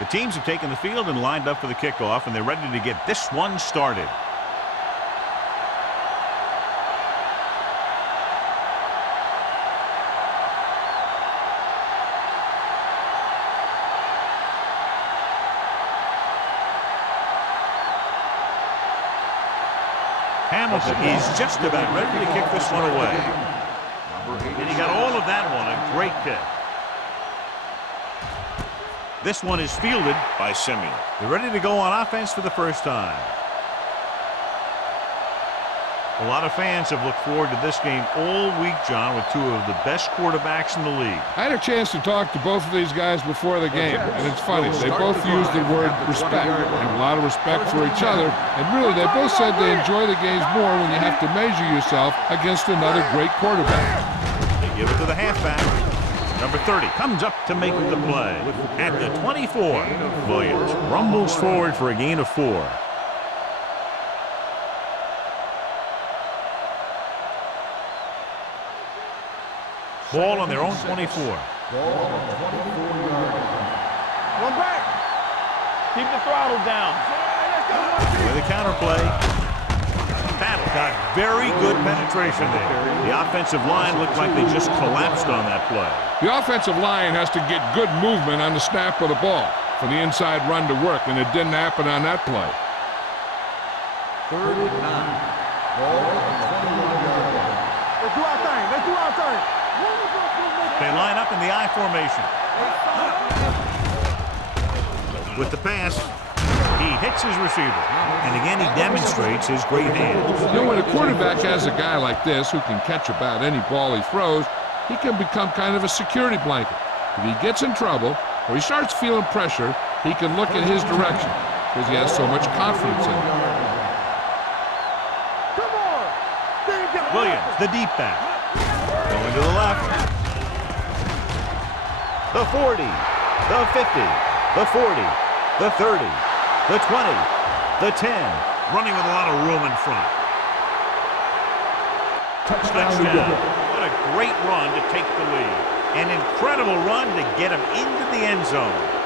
The teams have taken the field and lined up for the kickoff, and they're ready to get this one started. Hamilton is just about ready to kick this one away. And he got all of that one, a great kick. This one is fielded by Simeon. They're ready to go on offense for the first time. A lot of fans have looked forward to this game all week, John, with two of the best quarterbacks in the league. I had a chance to talk to both of these guys before the game, and it's funny. They both used the word respect. They have a lot of respect for each other, and really they both said they enjoy the games more when you have to measure yourself against another great quarterback. They give it to the halfback. Number 30 comes up to make the play. At the 24, Williams rumbles forward for a gain of 4. Ball on their own 24. Ball on the 24-yard line. Run back. Keep the throttle down. With a counterplay. Battle got very good penetration there. The offensive line looked like they just collapsed on that play. The offensive line has to get good movement on the snap of the ball for the inside run to work, and it didn't happen on that play. 3rd and 9. Ball on the 21-yard line. Let's do our thing. Let's do our thing. They line up in the I formation. With the pass, he hits his receiver. And again, he demonstrates his great hands. You know, when a quarterback has a guy like this who can catch about any ball he throws, he can become kind of a security blanket. If he gets in trouble or he starts feeling pressure, he can look in his direction because he has so much confidence in him. Williams, the deep back. Going to the left. The 40, the 50, the 40, the 30, the 20, the 10. Running with a lot of room in front. Touchdown. What a great run to take the lead. An incredible run to get him into the end zone.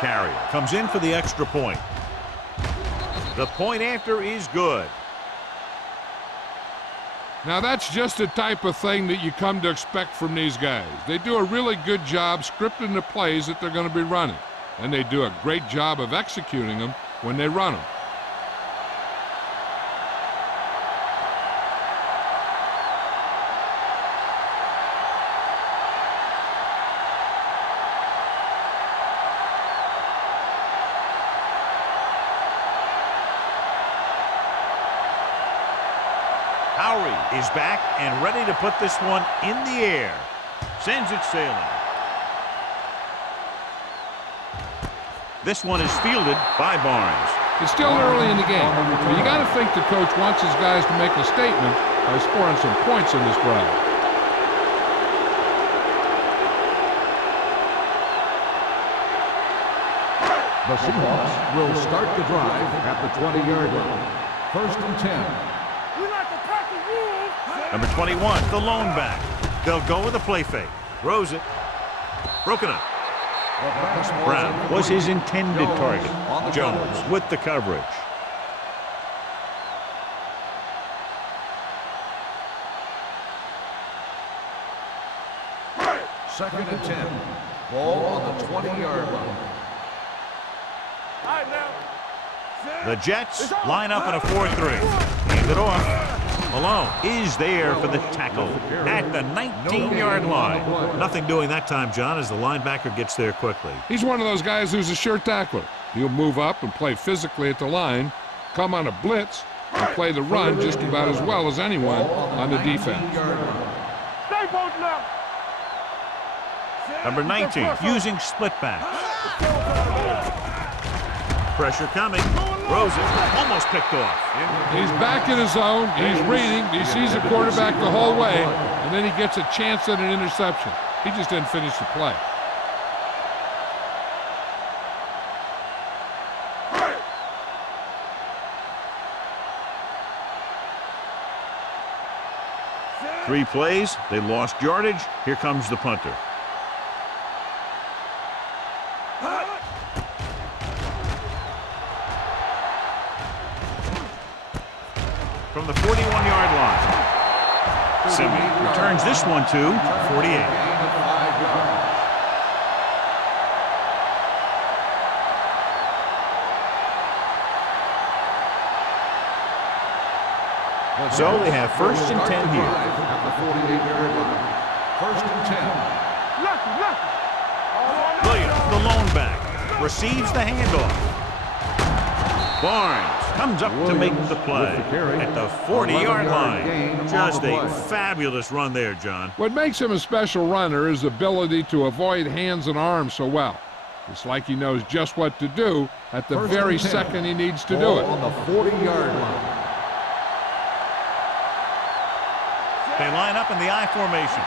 Carrier comes in for the extra point. The point after is good. Now that's just the type of thing that you come to expect from these guys. They do a really good job scripting the plays that they're going to be running, and they do a great job of executing them when they run them. Is back and ready to put this one in the air. Sends it sailing. This one is fielded by Barnes. It's still early in the game, but you got to think the coach wants his guys to make a statement by scoring some points in this drive. The Seahawks will start the drive at the 20-yard line. 1st and 10. Number 21, the lone back. They'll go with a play fake. Throws it. Broken up. Brown was his intended target. Jones with the coverage. 2nd and 10. Ball on the 20-yard line. The Jets line up in a 4-3. Hand it off. Malone is there for the tackle at the 19-yard line. Nothing doing that time, John, as the linebacker gets there quickly. He's one of those guys who's a sure tackler. He'll move up and play physically at the line, come on a blitz, and play the run just about as well as anyone on the defense. Stay posted up. Number 19, using split backs. Pressure coming. Throws it. Almost picked off. He's back in his zone. He's reading. He sees the quarterback the whole way, and then he gets a chance at an interception. He just didn't finish the play. Three plays, they lost yardage. Here comes the punter. From the 41-yard line. Simeon returns this one to 48. So they have first and 10 here. At the 48-yard line. First and 10. Williams, the lone back, receives the handoff. Barnes comes up to make the play at the 40-yard line. Just a fabulous run there, John. What makes him a special runner is the ability to avoid hands and arms so well. It's like he knows just what to do at the very second he needs to do it. On the 40-yard line. They line up in the I formation.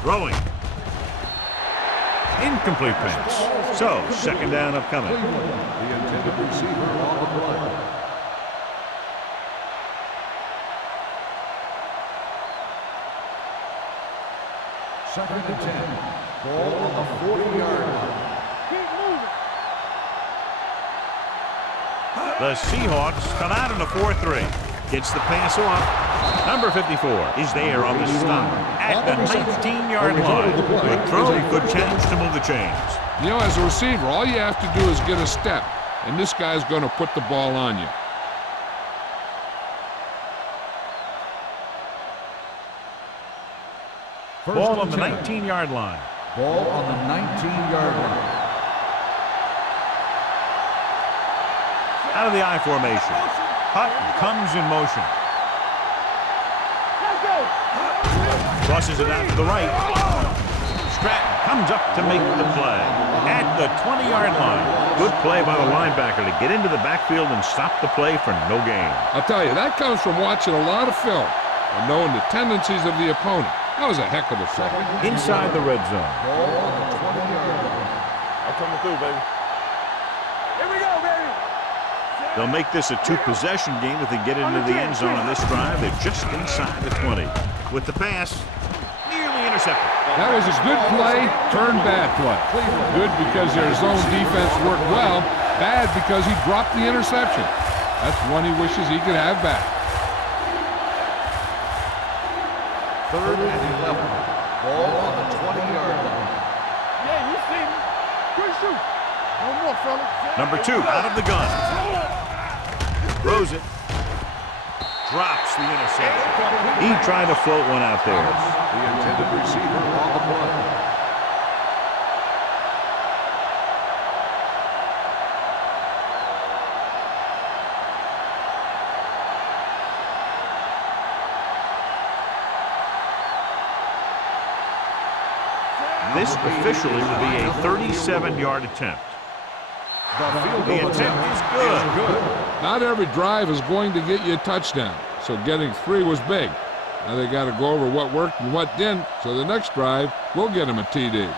Throwing. Incomplete pass. So, second down upcoming. The intended receiver on the play. Second and 10. Ball on the 40-yard line. The Seahawks come out in a 4-3. Gets the pass off. Number 54 is there on the stop at the 19-yard line. Good throw, good catch to move the chains. You know, as a receiver, all you have to do is get a step, and this guy's going to put the ball on you. Ball on the 19-yard line. Ball on the 19-yard line. Out of the I formation. Hutton comes in motion. Crosses it out to the right. Stratton comes up to make the play at the 20-yard line. Good play by the linebacker to get into the backfield and stop the play for no gain. I'll tell you, that comes from watching a lot of film and knowing the tendencies of the opponent. That was a heck of a play. Inside the red zone. Ball on the 20-yard line. I'm coming through, baby. Here we go, baby. They'll make this a two-possession game if they get into the end zone on this drive. They're just inside the 20. With the pass, nearly intercepted. That was a good play, turned bad play. Good because their zone defense worked well. Bad because he dropped the interception. That's one he wishes he could have back. Third and 11. Ball on the 20-yard line. Yeah, you see me. Good shoot. No more, fella. Number 2 out of the gun. Throws it. Drops the interception. He tried to float one out there. The intended receiver on the play. This officially will be a 37-yard attempt. The attempt is good. Not every drive is going to get you a touchdown, so getting 3 was big. Now they got to go over what worked and what didn't, so the next drive will get him a TD.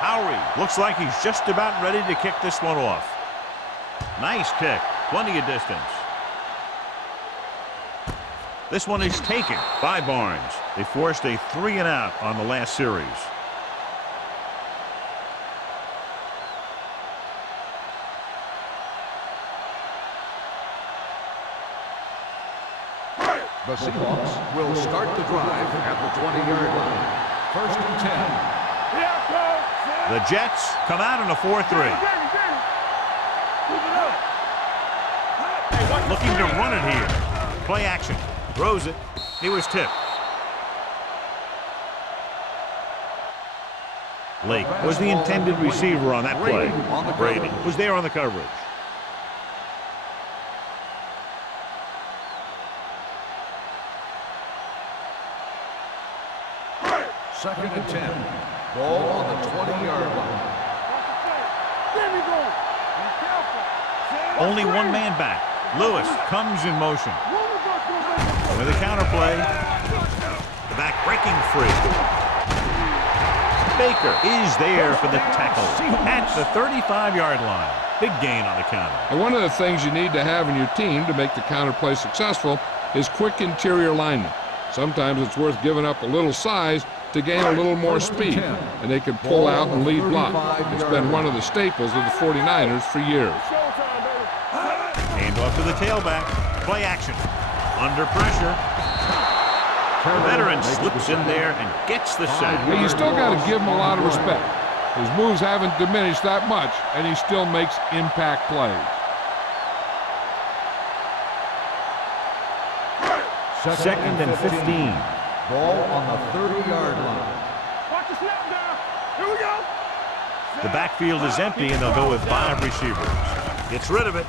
Howery looks like he's just about ready to kick this one off. Nice kick. Plenty of distance. This one is taken by Barnes. They forced a 3-and-out on the last series. The Seahawks will start the drive at the 20-yard line. First and 10. The Jets come out in a 4-3. Looking to run it here. Play action. Throws it. He was tipped. Lake was the intended receiver on that play. Brady was there on the coverage. Second and 10. Ball on the 20-yard line. Only one man back. Lewis comes in motion. With a counterplay. The back breaking free. Baker is there for the tackle at the 35-yard line. Big gain on the counter. And one of the things you need to have in your team to make the counterplay successful is quick interior linemen. Sometimes it's worth giving up a little size to gain a little more speed, and they can pull out and lead block. It's been one of the staples of the 49ers for years. Hand off to the tailback. Play action. Under pressure. The veteran slips in there and gets the sack. Hey, you still got to give him a lot of respect. His moves haven't diminished that much, and he still makes impact plays. Second and 15. Ball on the 30-yard line. Watch the snap down. Here we go. The backfield is empty, and they'll go with 5 receivers. Gets rid of it.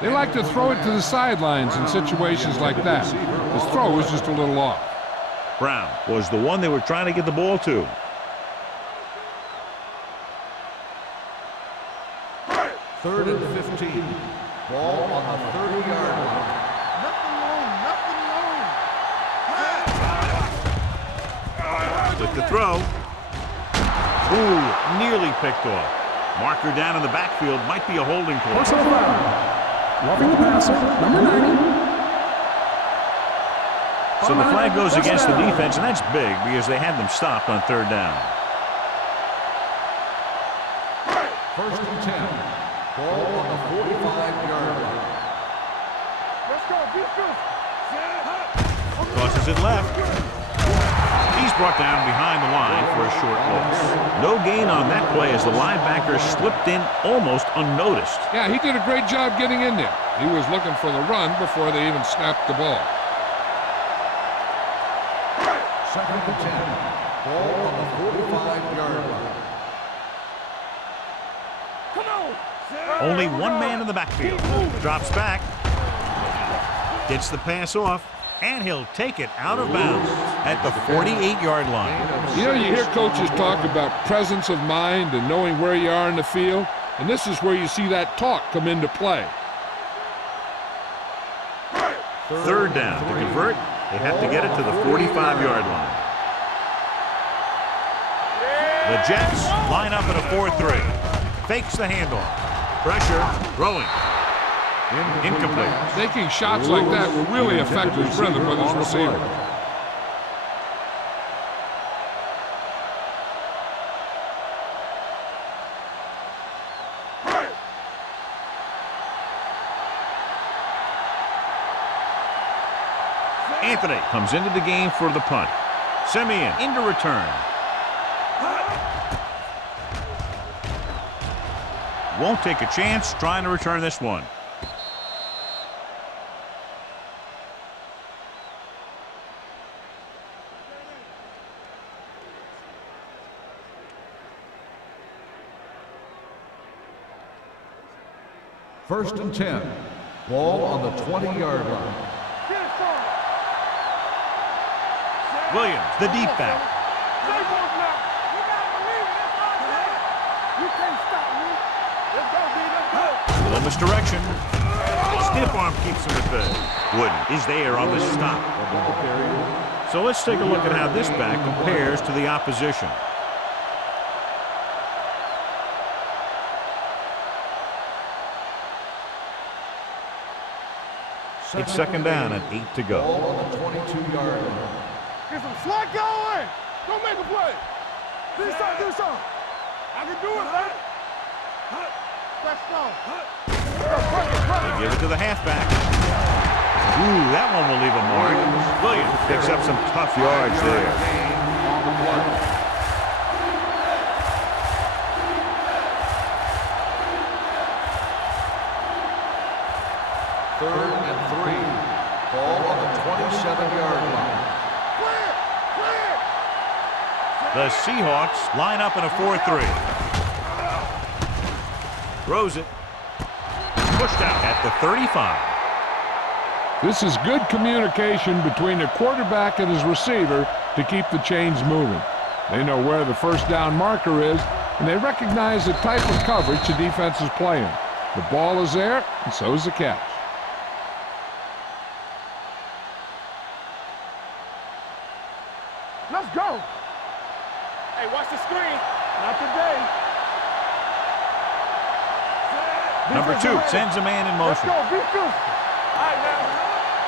They like to throw it to the sidelines in situations like that. His throw was just a little off. Brown was the one they were trying to get the ball to. Third and 15. Ball on the 30-yard line. With the throw. Ooh, nearly picked off. Marker down in the backfield might be a holding call. Personal foul. Roughing the passer, number 90. So the flag goes against the defense, and that's big because they had them stopped on 3rd down. First and 10. Ball on the 45-yard line. Let's go. Tosses it left. He's brought down behind the line for a short loss. No gain on that play as the linebacker slipped in almost unnoticed. Yeah, he did a great job getting in there. He was looking for the run before they even snapped the ball. Second and 10. Ball on the 45-yard line. Only one man in the backfield. Drops back. Gets the pass off. And he'll take it out of bounds at the 48-yard line. You know, you hear coaches talk about presence of mind and knowing where you are in the field, and this is where you see that talk come into play. 3rd down. To convert, they have to get it to the 45-yard line. The Jets line up in a 4-3. Fakes the handoff. Pressure. Throwing. Incomplete. Taking shots like that will really affect his rhythm with his receiver. Anthony comes into the game for the punt. Simeon into return. Won't take a chance trying to return this one. First and 10. Ball on the 20-yard line. Williams, the deep back. Little misdirection. Stiff arm keeps him at bay. Wooden is there on the stop. So let's take a look at how this back compares to the opposition. It's 2nd down and 8 to go. Ball on the 22-yard line. Get some slack going. Don't make a play. Do something. I can do it, man. Let's go. They give it to the halfback. Ooh, that one will leave a mark. Williams picks up some tough yards there. On the play. Third and 3. Ball on the 27-yard line. The Seahawks line up in a 4-3. Throws it. Pushed out at the 35. This is good communication between the quarterback and his receiver to keep the chains moving. They know where the first down marker is, and they recognize the type of coverage the defense is playing. The ball is there, and so is the catch. Let's go. Hey, watch the screen. Not today. Number 2 sends a man in Let's motion. go. Be good. All right, now.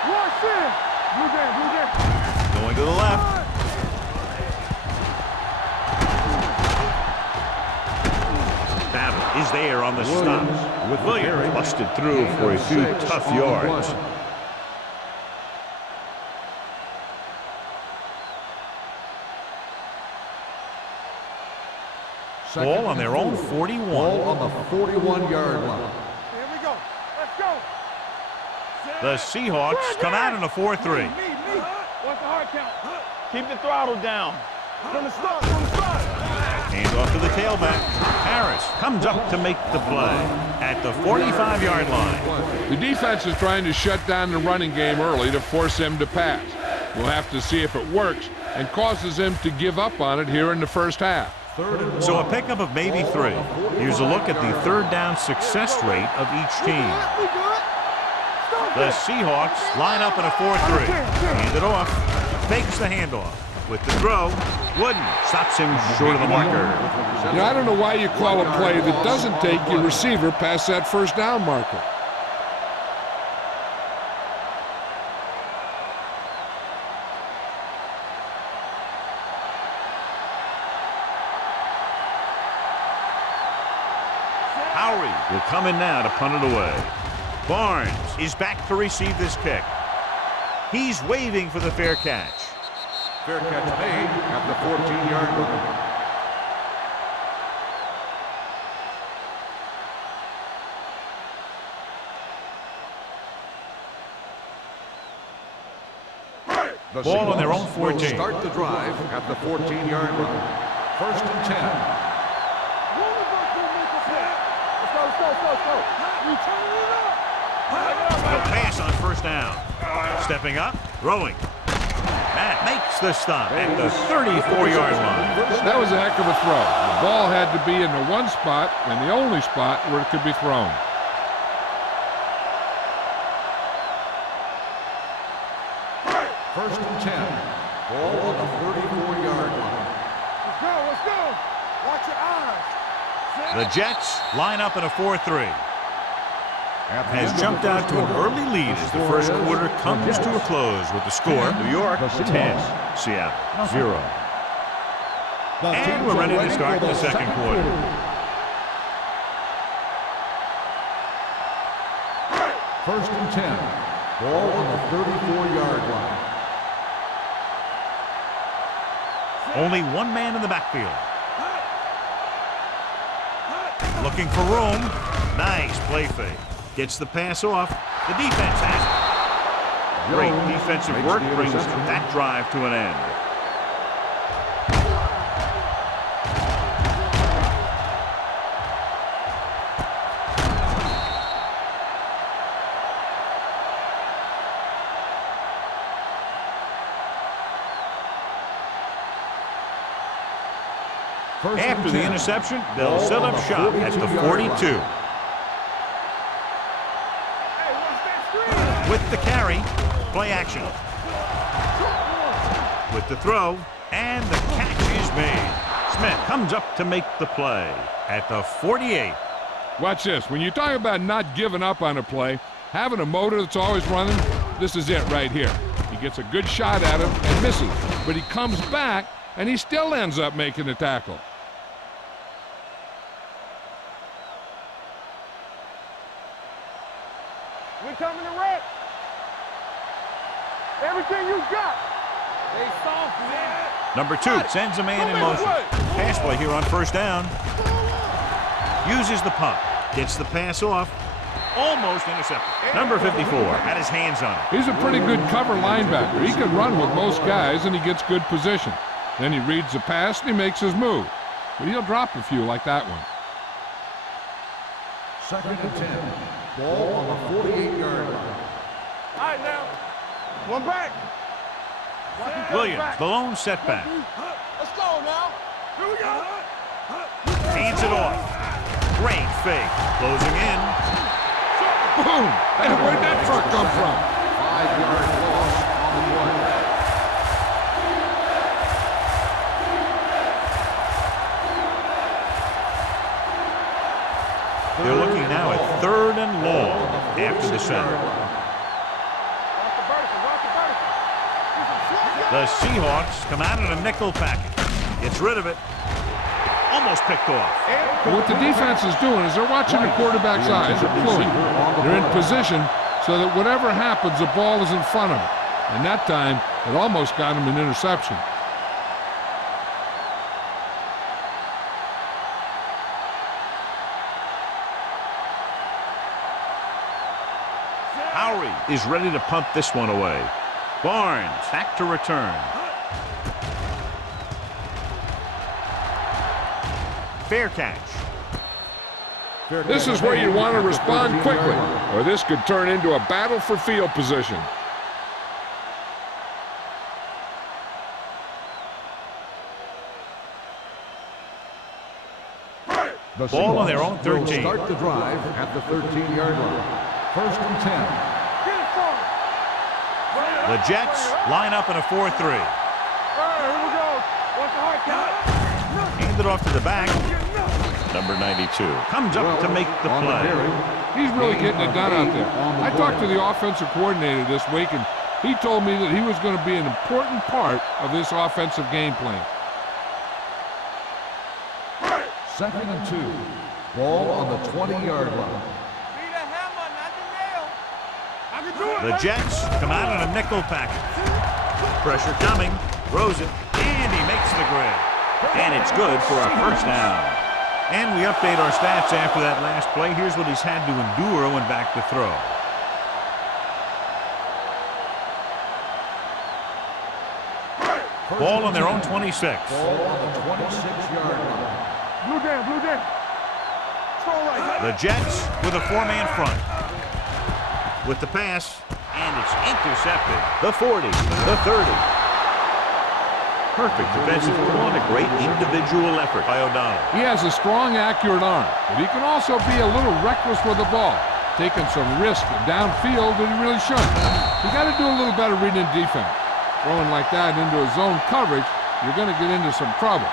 Rush in. Blue game. Going to the left. Babbitt is there on the stop. With Williams busted through for a few tough yards. Ball on their own 41. Ball on the 41-yard line. Here we go. Let's go. The Seahawks come out in a 4-3. What's the hard count? Keep the throttle down. From the start, from the start. Hands off to the tailback. Harris comes up to make the play at the 45-yard line. The defense is trying to shut down the running game early to force him to pass. We'll have to see if it works and causes him to give up on it here in the first half. So a pickup of maybe 3. Here's a look at the third down success rate of each team. The Seahawks line up in a 4-3. Hand it off. Fakes the handoff. With the throw, Wooden stops him short of the marker. You know, I don't know why you call a play that doesn't take your receiver past that first down marker. Howery will come in now to punt it away. Barnes is back to receive this kick. He's waving for the fair catch. Fair catch made at the 14-yard line. The Ball on their own Seahawks 14. will start the drive at the 14-yard line. First and 10. Let's go. The pass on first down. Stepping up, throwing. Matt makes the stop at the 34-yard line. That was a heck of a throw. The ball had to be in the one spot and the only spot where it could be thrown. First and 10. Ball on the 34-yard line. Let's go. Watch your eyes. The Jets line up in a 4-3. Has jumped out to an early lead as the first quarter comes to a close with the score. New York 10, Seattle 0. And we're ready to start the second quarter. First and 10. Ball on the 34-yard line. Only one man in the backfield. Looking for room. Nice play fake. Gets the pass off. The defense has it. Great defensive work brings that drive to an end. After the interception, they'll set up shop at the 42. With the carry, play action. With the throw, and the catch is made. Smith comes up to make the play at the 48. Watch this. When you talk about not giving up on a play, having a motor that's always running, this is it right here. He gets a good shot at him and misses, but he comes back, and he still ends up making the tackle. We coming to wreck. Everything you got. They soft, man. Number 2 sends a man in motion. Pass play here on first down. Uses the pump. Gets the pass off. Almost intercepted. Number 54 had his hands on it. He's a pretty good cover linebacker. He can run with most guys, and he gets good position. Then he reads the pass, and he makes his move. But he'll drop a few like that one. 2nd and 10. Ball on the 48-yard line. All right, now. One back. Williams, the lone setback. Let's go now. Here we go. Hands it off. Great fake. Closing in. Boom! Hey, where'd that truck come from? 5-yard loss on the play. They're looking now at 3rd and long after the center. The Seahawks come out in a nickel package. Gets rid of it. Almost picked off. But what the defense is doing is they're watching the quarterback's eyes. They're pulling. They're in position so that whatever happens, the ball is in front of them. And that time, it almost got him an interception. Howery is ready to punt this one away. Barnes back to return. Fair catch. This is where you want to respond quickly, or this could turn into a battle for field position. The Ball on their own Seahawks will 13. start the drive at the 13-yard line. 1st and 10. The Jets line up in a 4-3. All right, here we go. Watch the hard count. Hand it off to the back. Number 92 comes up to make the On play. carry, He's really getting it done out there. I talked to the offensive coordinator this week, and he told me that he was going to be an important part of this offensive game plan. 2nd and 2. Ball on the 20-yard line. Need a hammer, not the nail. I can do it. The Jets come out in a nickel package. Pressure coming. Throws it. And he makes the grab. And it's good for a first down. And we update our stats after that last play. Here's what he's had to endure when back to throw. Ball on their own 26. Ball on the 26-yard line. Blue down, blue down. Strong right. The Jets with a 4-man front. With the pass, and it's intercepted. The 40, the 30. Perfect defensive call and a great individual effort by O'Donnell. He has a strong, accurate arm, but he can also be a little reckless with the ball, taking some risk downfield that he really shouldn't. You got to do a little better reading defense. Throwing like that into a zone coverage, you're going to get into some trouble.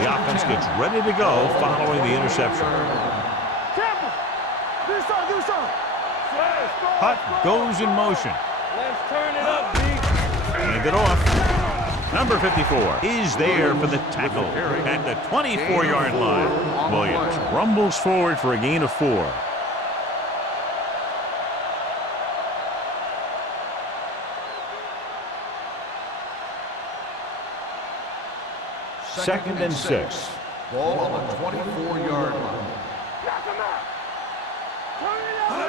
The offense gets ready to go following the interception. Campbell, do something. Hutt goes in motion. Let's turn it up, B. Hand it off. Number 54 is there for the tackle at the 24-yard line. Williams rumbles forward for a gain of 4. Second and 6. Ball on the 24-yard line.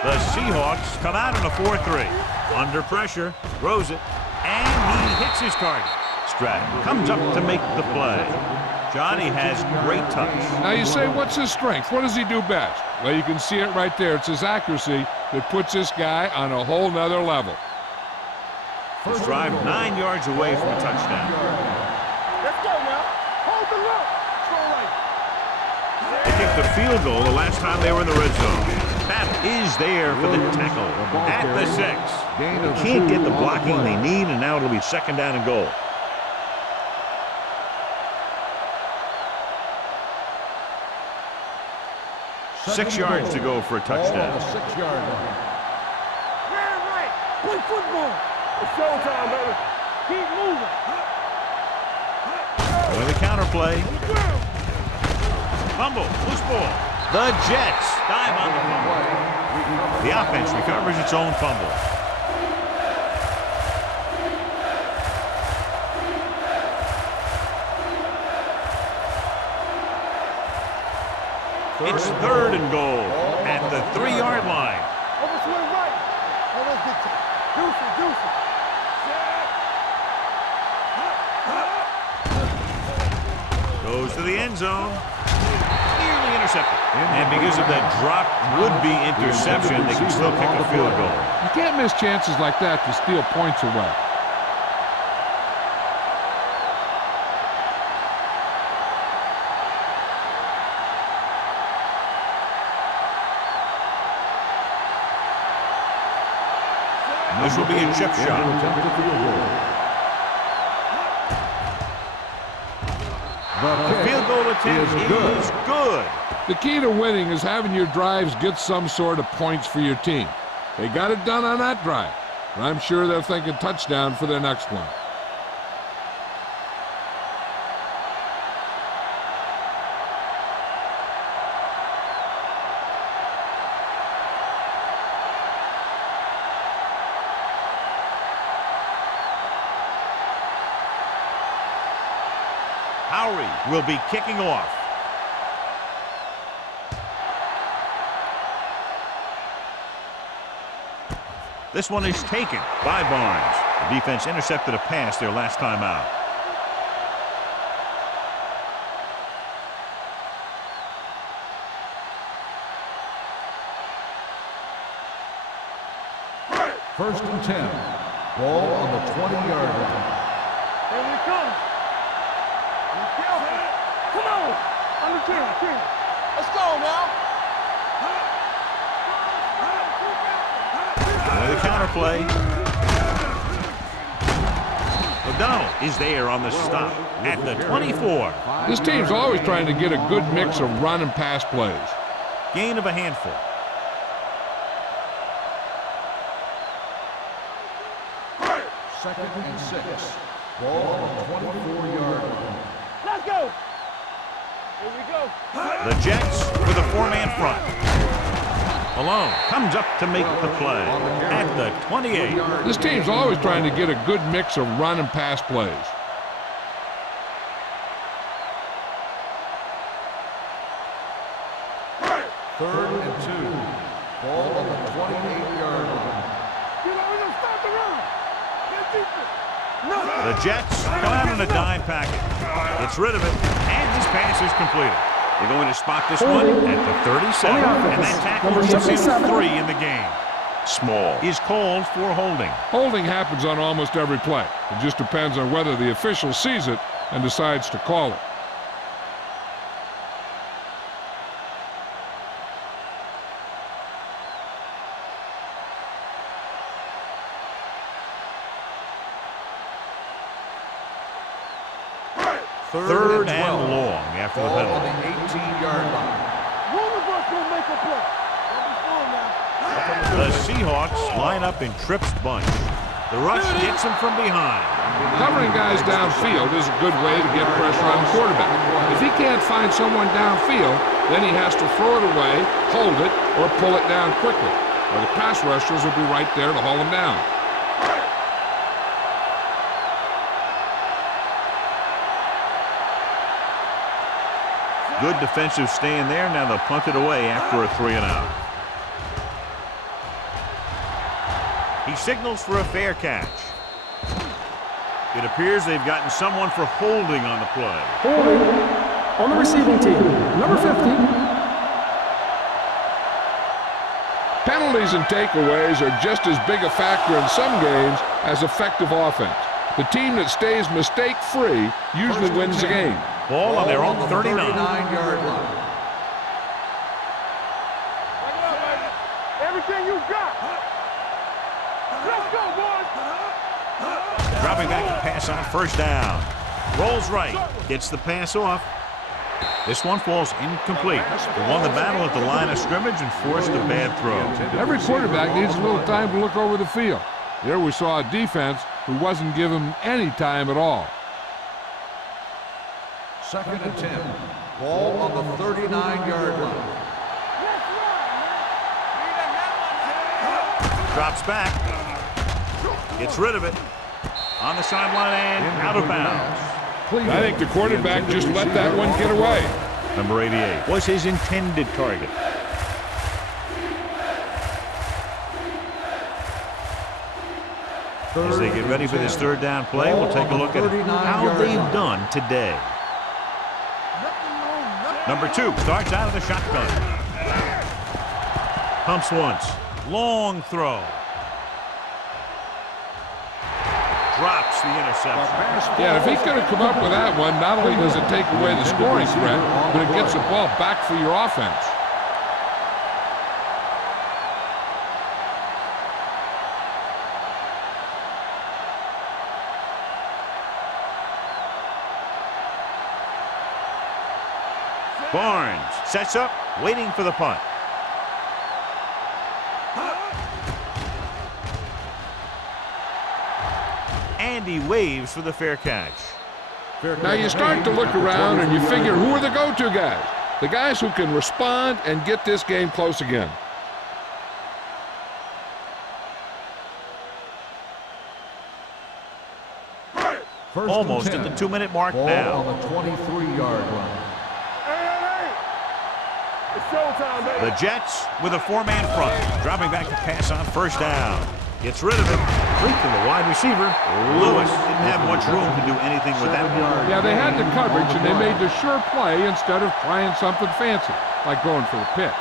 The Seahawks come out in a 4-3. Under pressure, throws it, and he hits his target. Stratton comes up to make the play. Johnny has great touch. Now you say, what's his strength? What does he do best? Well, you can see it right there. It's his accuracy that puts this guy on a whole nother level. His drive 9 yards away from a touchdown. Let's go now. Hold the look. Strong right. They kicked the field goal the last time they were in the red zone. That is there for the tackle at the 6. They can't get the blocking they need, and now it'll be second down and goal. Six yards to go for a touchdown. Ball on the 6-yard line. Man right. Play football. It's showtime, baby. Keep moving. With a counter play. Fumble, loose ball. The Jets dive on the fumble. The offense recovers its own fumble. It's 3rd and goal at the 3-yard line. Overswing right. Oh, that's big time. Deuce. Goes to the end zone. Nearly intercepted. And because of that drop would-be interception, they can still kick a field goal. You can't miss chances like that to steal points away. This will be a chip shot. The field goal attempt is good. The key to winning is having your drives get some sort of points for your team. They got it done on that drive, and I'm sure they're thinking touchdown for their next one. Howery will be kicking off. This one is taken by Barnes. The defense intercepted a pass their last time out. First and 10. Ball on the 20-yard line. Here we come. Come on. On the 10. Let's go now. The counter play. O'Donnell is there on the stop at the 24. This team's always trying to get a good mix of run and pass plays. Gain of a handful. Second and 6. Ball on the 24-yard line. Let's go. Here we go. The Jets with a 4-man front. Malone comes up to make the play at the 28. This team's always trying to get a good mix of run and pass plays. Third and 2. Ball on the 28-yard line. We're going to start the run. The Jets come out in a dime packet. Gets rid of it, and his pass is completed. They're going to spot this one at the 37, and that tackle gives him 3 in the game. Small is called for holding. Holding happens on almost every play. It just depends on whether the official sees it and decides to call it. Third and long after the Ball on penalty. the 18-yard line. One of us will make a play. The Seahawks line up in Tripp's bunch. The rush gets him from behind. Covering guys downfield is a good way to get pressure on the quarterback. If he can't find someone downfield, then he has to throw it away, hold it, or pull it down quickly. Or the pass rushers will be right there to haul him down. Good defensive stand there. Now they'll punt it away after a 3-and-out. He signals for a fair catch. It appears they've gotten someone for holding on the play. Holding on the receiving team. Number 50. Penalties and takeaways are just as big a factor in some games as effective offense. The team that stays mistake-free usually wins the game. Ball on their own 39. 39-yard line. Everything you got. Let's go, boys. Dropping back to pass on first down. Rolls right. Gets the pass off. This one falls incomplete. They won the battle at the line of scrimmage and forced a bad throw. Every quarterback needs a little time to look over the field. There we saw a defense who wasn't given any time at all. Second and 10. Ball on the 39-yard line. Drops back. Gets rid of it. On the sideline and out of bounds. I think the quarterback just let that one get away. Number 88 was his intended target. As they get ready for this third down play, we'll take a look at how they've done today. Number 2 starts out of the shotgun. Pumps once. Long throw. Drops the interception. Yeah, if he could have come up with that one, not only does it take away the scoring threat, but it gets the ball back for your offense. Barnes sets up, waiting for the punt. And he waves for the fair catch. Now you start to look around and you figure, who are the go-to guys? The guys who can respond and get this game close again. Almost at the 2-minute mark now. On the 23-yard line. It's showtime, baby. The Jets with a 4-man front. Dropping back to pass on first down. Gets rid of it. Complete to the wide receiver. Lewis didn't have much room to do anything with that one. Yeah, they had the coverage and they made the sure play instead of trying something fancy, like going for the pick.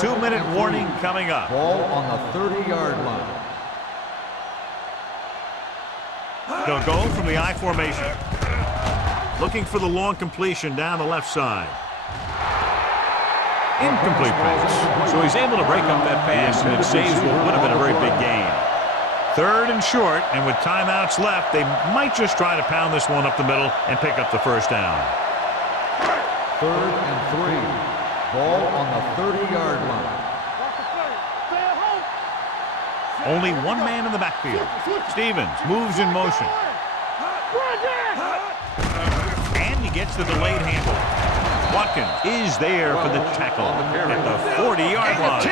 2-minute warning coming up. Ball on the 30-yard line. They'll go from the I formation. Looking for the long completion down the left side. Incomplete pass. So he's able to break up that pass, and it saves what would have been a very big gain. 3rd and short, and with timeouts left, they might just try to pound this one up the middle and pick up the first down. 3rd and 3. Ball on the 30-yard line. Only one man in the backfield. Stevens moves in motion. And he gets the delayed handle. Watkins is there for the tackle at the 40-yard line.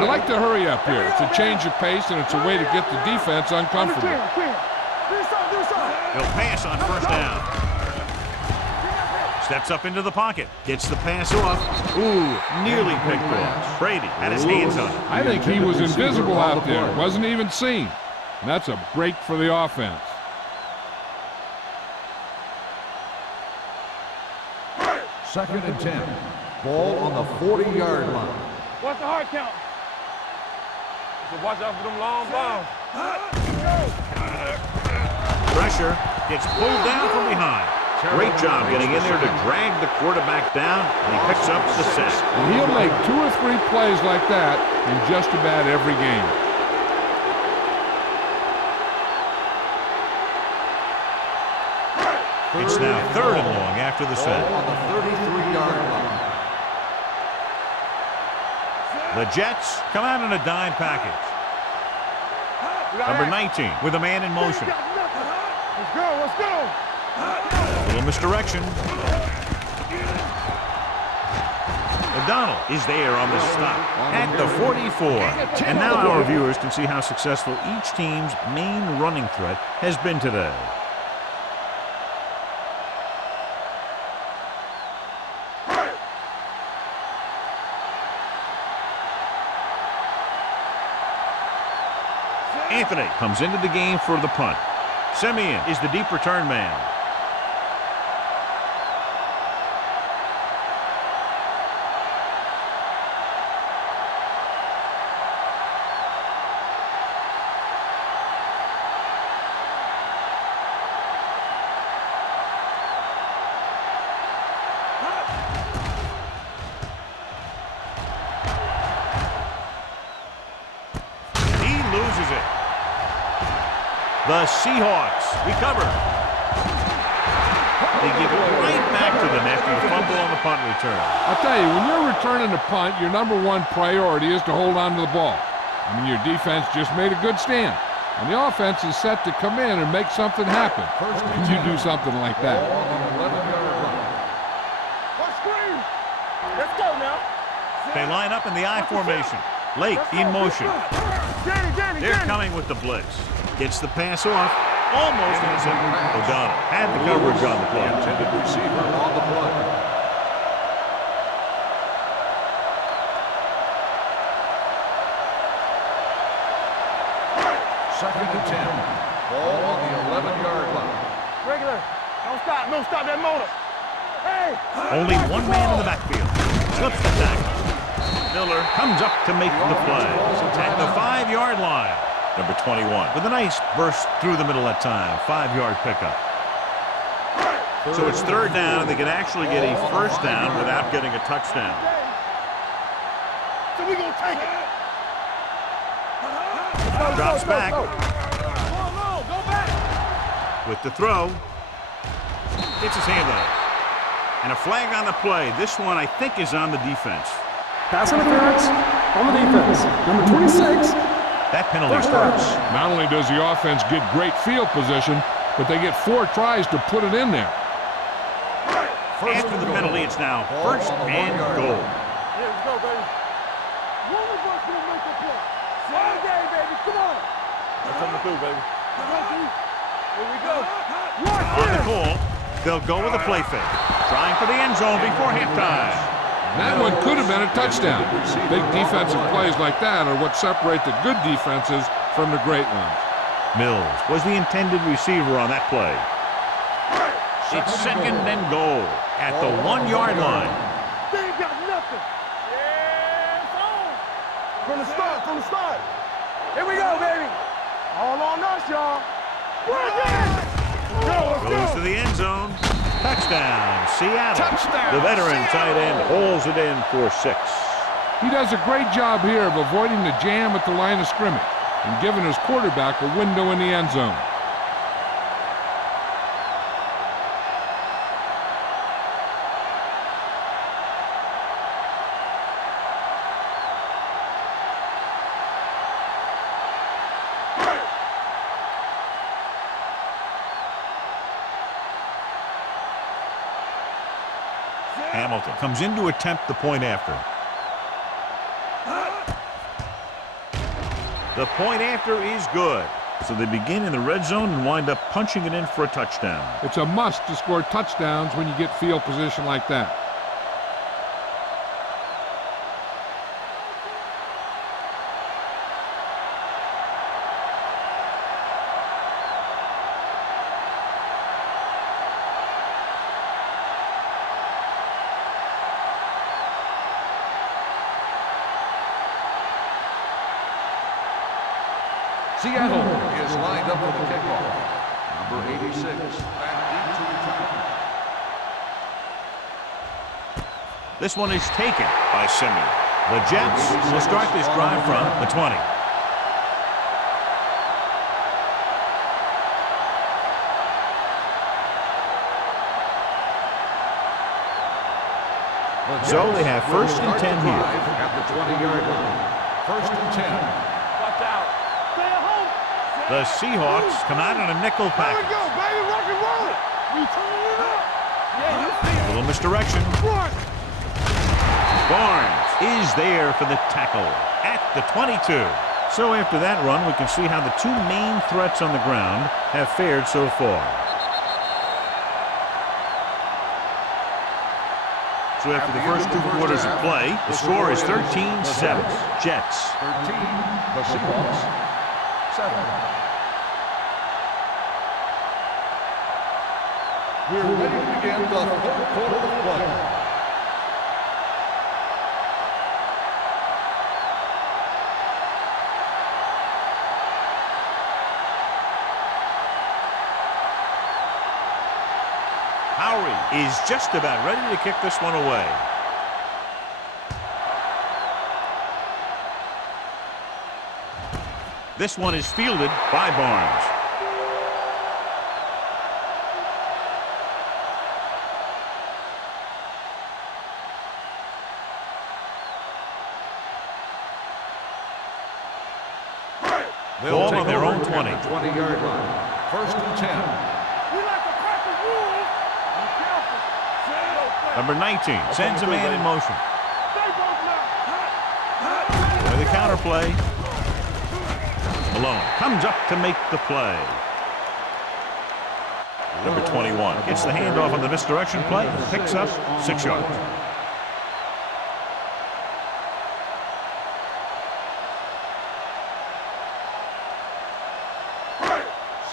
I like to hurry up here. It's a change of pace, and it's a way to get the defense uncomfortable. He'll pass on first down. Steps up into the pocket. Gets the pass off. Ooh, nearly picked off. Brady had his hands on it. I think he was invisible out there. Wasn't even seen. And that's a break for the offense. 2nd and 10. Ball on the 40-yard line. What's the hard count? So watch out for them long balls. Pressure gets pulled down from behind. Great job getting in there to drag the quarterback down, and he picks up the sack. And he'll make 2 or 3 plays like that in just about every game. It's now 3rd and long after the sack. On the 33-yard line. The Jets come out in a dime package. Number 19 with a man in motion. Let's go, let's go. A little misdirection. O'Donnell is there on the stop at the 44. And now our viewers can see how successful each team's main running threat has been today. Anthony comes into the game for the punt. Simeon is the deep return man. He loses it. The Seahawks recover. They give it right back to the net for the fumble on the punt return. I'll tell you, when you're returning a punt, your #1 priority is to hold on to the ball. I mean, your defense just made a good stand. And the offense is set to come in and make something happen. When you do something like that. Let's screen. Let's go now. They line up in the I formation. Lake in motion. They're coming with the blitz. Gets the pass off. Almost intercepted. O'Donnell had the coverage on the play. Intended receiver on the play. Second and 10. Ball on the 11-yard line. Regular. Don't stop that motor. Hey! Only one man in the backfield. Slips the tackle. Miller comes up to make the play. At the 5-yard line. Number 21. With a nice burst through the middle that time. 5-yard pickup. So it's third down, and they can actually get a first down without getting a touchdown. So we gonna take it. Drops back. Go back. With the throw. Gets his hand on it. And a flag on the play. This one, I think, is on the defense. Pass interference on the defense. Number 26. That penalty starts. Not only does the offense get great field position, but they get 4 tries to put it in there. After the penalty, it's now first and goal. Yeah, let's go, baby. One of us will make a play. One game, baby. Come on. That's something to do, baby. Here we go. On the call, they'll go with a play fake. Trying for the end zone before halftime. That one could have been a touchdown. Big defensive plays like that are what separate the good defenses from the great ones. Mills was the intended receiver on that play. It's second and goal at the 1-yard line. They ain't got nothing. Yeah, it's on. From the start. Here we go, baby. All on us, y'all. Goes to the end zone. Touchdown, Seattle. Touchdown, The veteran tight end holds it in for 6. He does a great job here of avoiding the jam at the line of scrimmage and giving his quarterback a window in the end zone. Hamilton comes in to attempt the point after. The point after is good. So they begin in the red zone and wind up punching it in for a touchdown. It's a must to score touchdowns when you get field position like that. Seattle is lined up for the kickoff. Number 86, back deep to return. This one is taken by Simeon. The Jets will start this drive from the 20. So they have first and 10 here. At the 20-yard line. First and 10. Watch out. Stay at home. The Seahawks come out in a nickel There we package. go, baby. Rock and roll. We turning it up. Yeah, you see A little misdirection. it. Barnes is there for the tackle at the 22. So after that run, we can see how the two main threats on the ground have fared so far. So after the first 2 quarters of play, the score is 13-7. Jets. 13, the Seahawks. 7. We're ready to begin the third quarter of play. Howery is just about ready to kick this one away. This one is fielded by Barnes. Ball on their own 20. 20-yard line. First and 10. We like to crack the rules. Be careful. Number 19 sends a man in motion. Stay both now. counter play. Malone comes up to make the play. Number 21 gets the handoff on the misdirection play and picks up 6 yards.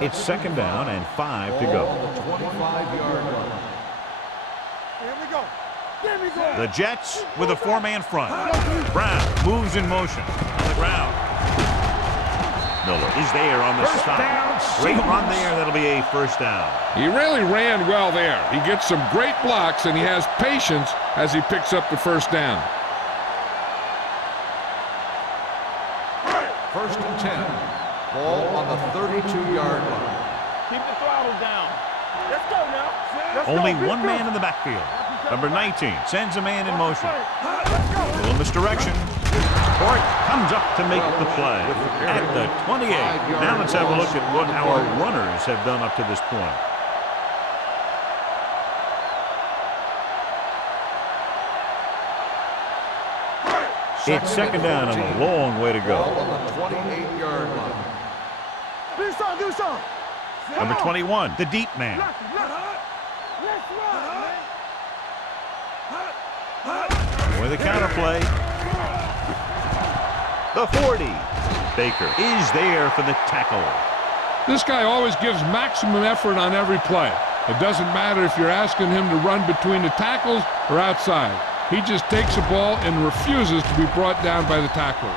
It's 2nd down and 5 to go. The Jets with a 4-man front. Brown moves in motion on the ground. Miller is there on the stop. Great run there. That'll be a 1st down. He really ran well there. He gets some great blocks, and he has patience as he picks up the 1st down. 1st and 10. Ball on the 32-yard line. Keep the throttle down. Let's go now. Only one man in the backfield. Number 19 sends a man in motion. A little misdirection. Court comes up to make the play at the 28. Now let's have a look at what our runners have done up to this point. It's 2nd down and a long way to go. On the 28-yard line. Do something. Number 21, the deep man. For the counter play. The 40. Baker is there for the tackle. This guy always gives maximum effort on every play. It doesn't matter if you're asking him to run between the tackles or outside. He just takes the ball and refuses to be brought down by the tackler.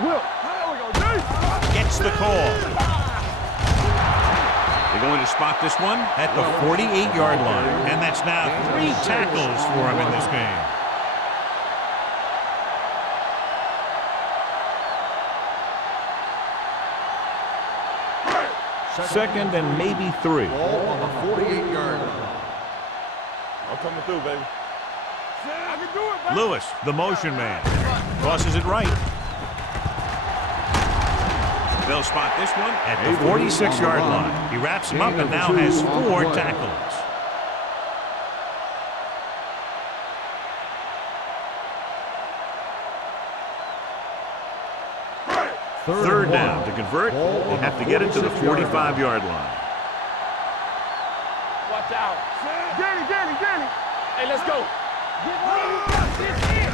Will. Gets the call. They're going to spot this one at the 48-yard line. And that's now 3 tackles for him in this game. Second and maybe 3. Ball on the 48-yard line. I'm coming through, baby. I can do it, baby. Lewis, the motion man, crosses it right. They'll spot this one at the 46-yard line. He wraps him up and now has 4 tackles. Third down to convert. They have to get it to the 45-yard line. Watch out. Danny. Hey, let's go.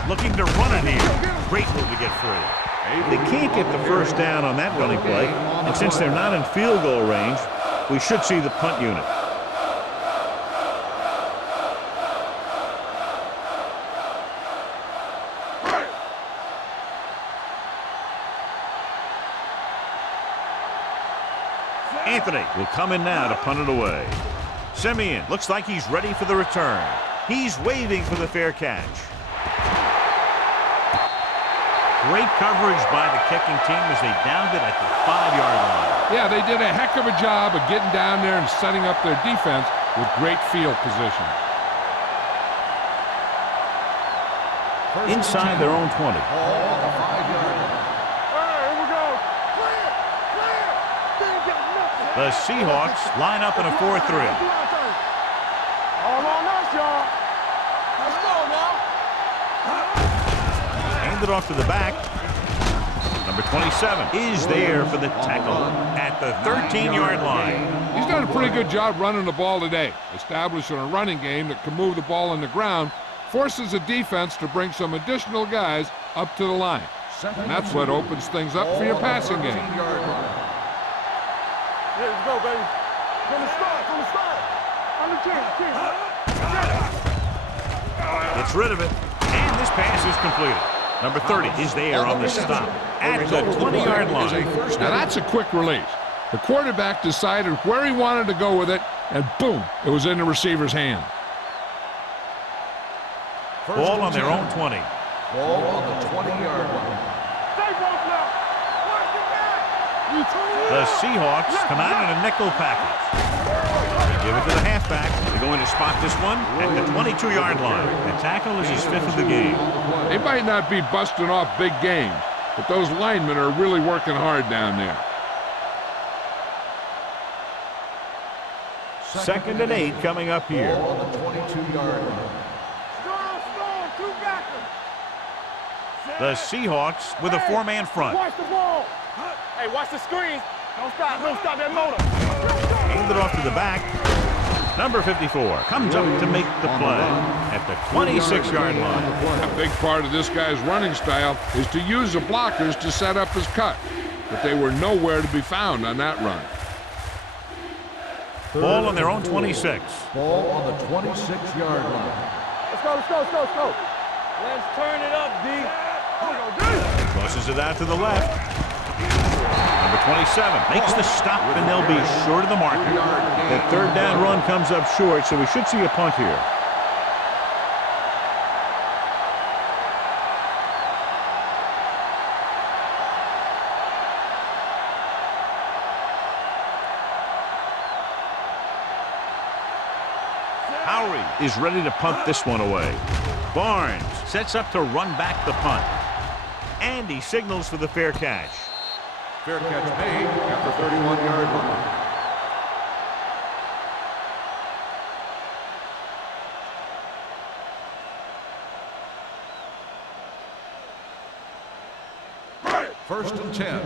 Looking to run it here. Great move to get free. They can't get the 1st down on that running play, and since they're not in field goal range, we should see the punt unit. Anthony will come in now to punt it away. Simeon looks like he's ready for the return. He's waving for the fair catch. Great coverage by the kicking team as they downed it at the 5-yard line. Yeah, they did a heck of a job of getting down there and setting up their defense with great field position. Inside their own 20. Ball on the 5-yard line. Here we go. Clear. They ain't got nothing. The Seahawks line up in a 4-3. All on us, y'all. Let's go now. Hand it off to the back. Number 27 is there for the tackle at the 13-yard line. He's done a pretty good job running the ball today, establishing a running game that can move the ball on the ground, forces the defense to bring some additional guys up to the line. And that's what opens things up for your passing game. Yeah, let's go, baby. From the start. On the 10. Gets rid of it, and this pass is completed. Number 30 is there on the stop at the 20-yard line. Now that's a quick release. The quarterback decided where he wanted to go with it, and boom, it was in the receiver's hand. Ball on their own 20. Ball on the 20-yard line. The Seahawks come out in a nickel package. They give it to the halfback. They're going to spot this one at the 22-yard line. The tackle is his 5th of the game. They might not be busting off big games, but those linemen are really working hard down there. 2nd and 8 coming up here. Ball on the 22-yard line. Strong, two backers. The Seahawks with a 4-man front. Watch the ball. Hey, watch the screen. Don't stop that motor. Aimed it off to the back. Number 54 comes up to make the play at the 26-yard line. A big part of this guy's running style is to use the blockers to set up his cut, but they were nowhere to be found on that run. Ball on their own 26. Ball on the 26-yard line. Let's go. Let's turn it up, D. Crosses it out to the left. Number 27 makes the stop, and they'll be short of the marker. That 3rd down run comes up short, so we should see a punt here. Howery is ready to punt this one away. Barnes sets up to run back the punt. And he signals for the fair catch. Fair catch made at the 31-yard line. First and 10.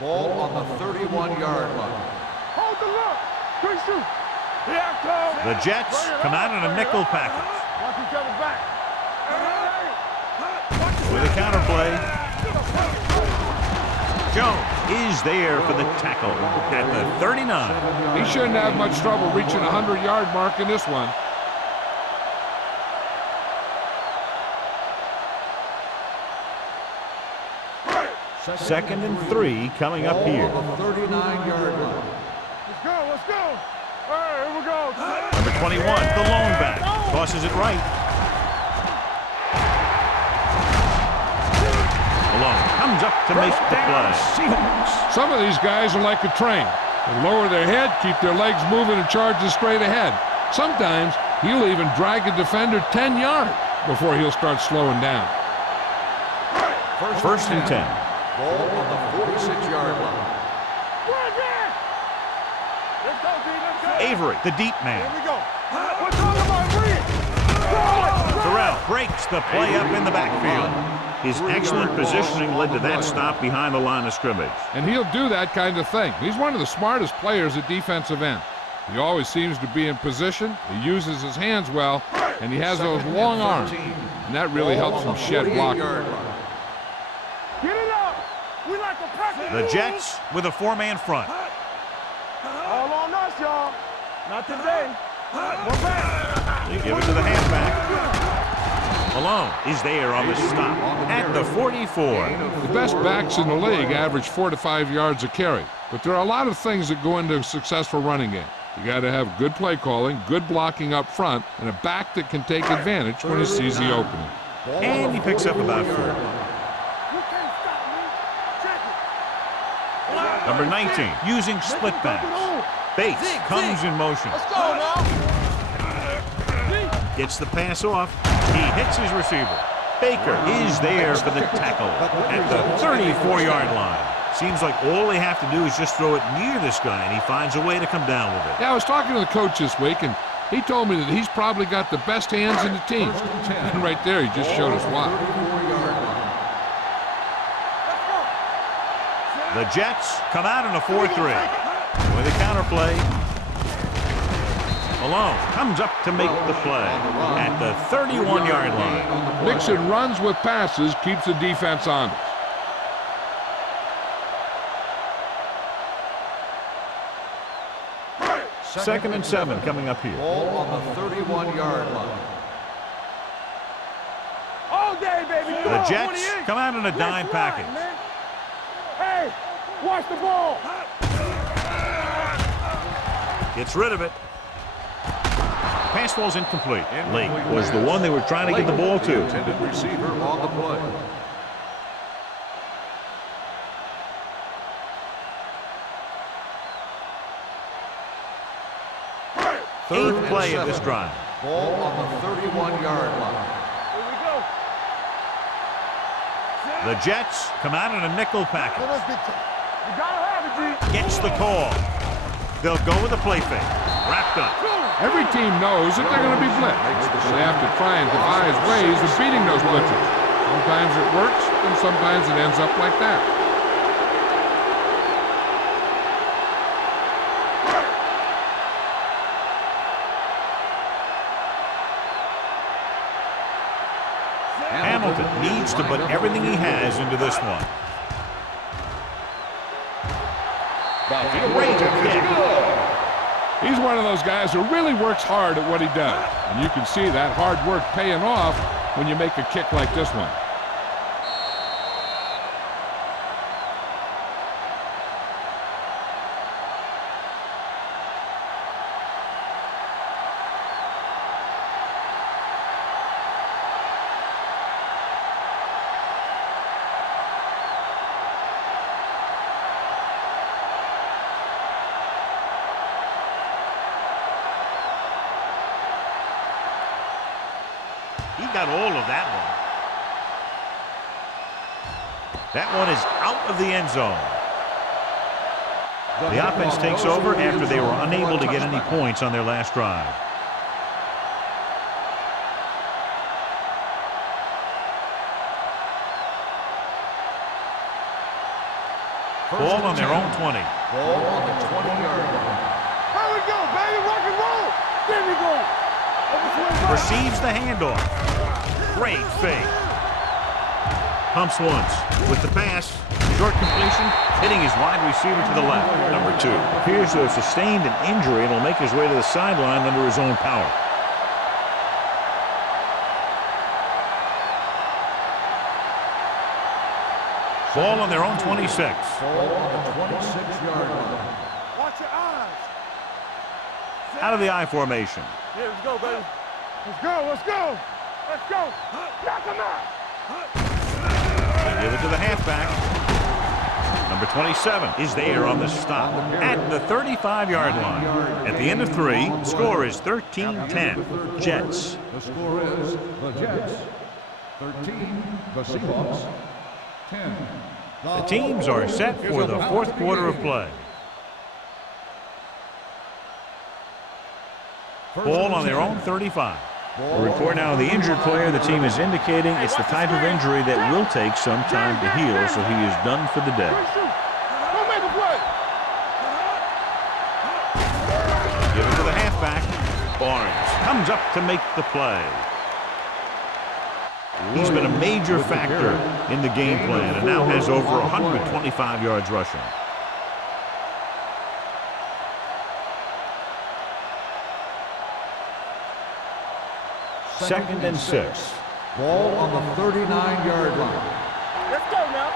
Ball on the 31-yard line. Hold the look. Quick shoot. Here comes. The Jets come out in a nickel package. Watch each other back. With a counter play. Jones is there for the tackle at the 39. He shouldn't have much trouble reaching the 100-yard mark in this one. Second and 3 coming up here. Ball on the 39-yard line. Let's go. All right, here we go. Number 21, the lone back. Tosses it right. Malone comes up to make the play. Seahawks. Some of these guys are like a train. They lower their head, keep their legs moving, and charges straight ahead. Sometimes he'll even drag a defender 10 yards before he'll start slowing down. First and 10. Ball on the 46-yard line. Let's go, D. Let's go. Avery, the deep man. Here we go. We're talking about Reed. Terrell breaks the play up in the backfield. His excellent positioning led to that stop behind the line of scrimmage. And he'll do that kind of thing. He's one of the smartest players at defensive end. He always seems to be in position, he uses his hands well, and he has those long arms. And that really helps him shed blocking. Get it up. We like to practice. The Jets with a 4-man front. All on us, y'all. Not today. We're back. They give it to the halfback. Malone is there on the stop at the 44. The best backs in the league average 4 to 5 yards a carry. But there are a lot of things that go into a successful running game. You got to have good play calling, good blocking up front, and a back that can take advantage when he sees the opening. And he picks up about 4. You can't stop me. Check it. Number 19, using split backs. Bates comes in motion. Let's go now. Gets the pass off. He hits his receiver. Baker is there for the tackle at the 34-yard line. Seems like all they have to do is just throw it near this guy, and he finds a way to come down with it. Yeah, I was talking to the coach this week, and he told me that he's probably got the best hands in the team. And right there, he just showed us why. The Jets come out in a 4-3. With a counter play. Malone comes up to make the play at the 31-yard line. Mixing runs with passes keeps the defense honest. Second and 7 coming up here. Ball on the 31-yard line. All day, baby. Come The on, Jets 28. come out in a dime Let's package. ride, man. Hey, watch the ball. Gets rid of it. Pass ball's incomplete. Late was the one they were trying to get the ball to. Intended receiver on the play. 8th play of this drive. Ball on the 31-yard line. Here we go. The Jets come out in a nickel package. You gotta have it, G. Gets the call. They'll go with a play fake. Wrapped up. Every team knows that they're going to be blitzed, so they have to try and devise ways of beating those blitzes. Sometimes it works, and sometimes it ends up like that. Hamilton needs to put everything he has into this one. Great kick. He's one of those guys who really works hard at what he does. And you can see that hard work paying off when you make a kick like this one. He got all of that one. That one is out of the end zone. The offense takes over after they were unable to get any points on their last drive. Ball on their own 20. Ball on the 20-yard line. Here we go, baby. Rock and roll. There we go. Receives the handoff. Great fake. Pumps once. With the pass. Short completion. Hitting his wide receiver to the left. Number 2. Appears to have sustained an injury and will make his way to the sideline under his own power. Ball on their own 26. Ball on the 26-yard line. Watch your eyes. Out of the I formation. Yeah, let's go, baby. Let's go, let's go. Let's go. Knock him out. They give it to the halfback. Number 27 is there on the stop at the 35-yard line. At the end of 3, score is 13-10. Jets. The score is the Jets 13, the Seahawks 10. The teams are set for the fourth quarter of play. Ball on their own 35. A report now on the injured player. The team is indicating it's the type of injury that will take some time to heal, so he is done for the day. Go make a play. Give it to the halfback. Barnes comes up to make the play. He's been a major factor in the game plan and now has over 125 yards rushing. Second and 6. Ball on the 39-yard line. Let's go now.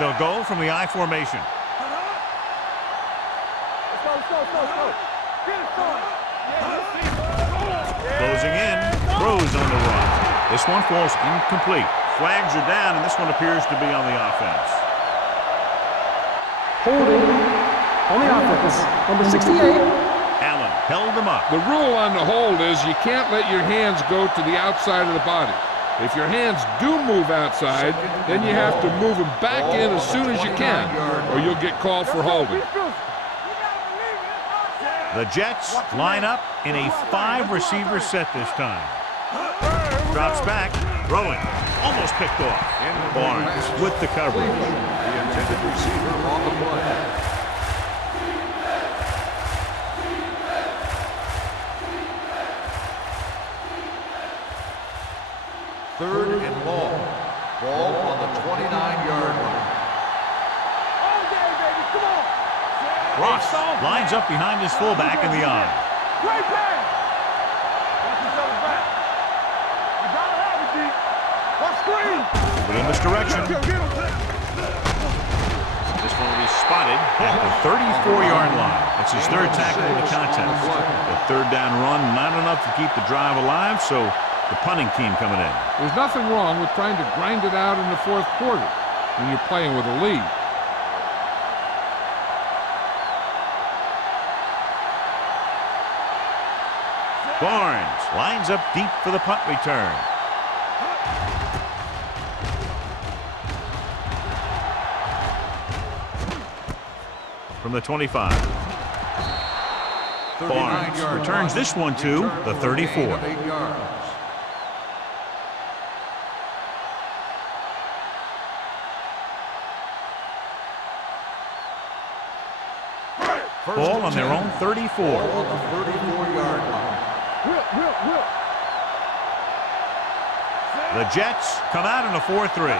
They'll go from the I formation. Let's go, let's go, let's go, let's go. Get it started. Closing in. Throws on the run. This one falls incomplete. Flags are down, and this one appears to be on the offense. Holding on the offense. Number 68. Allen held them up. The rule on the hold is you can't let your hands go to the outside of the body. If your hands do move outside, then you have to move them back in as soon as you can, or you'll get called for holding. The Jets line up in a 5-receiver set this time. Drops back, throwing, almost picked off. Barnes with the coverage. The intended receiver on the play. Third and long. Ball on the 29-yard line. All day, baby. Come on. Ross lines up behind his fullback in the I. Great pass. Watch each other back. You gotta have it, G. Watch screen. But in this direction, Get him. this one will be spotted at the 34-yard line. That's his third tackle of the contest. The third down run, not enough to keep the drive alive, so the punting team coming in. There's nothing wrong with trying to grind it out in the fourth quarter when you're playing with a lead. Barnes lines up deep for the punt return. From the 25. Barnes returns this one to the 34. Ball on their own 34. On the 34-yard line. The Jets come out in a 4-3.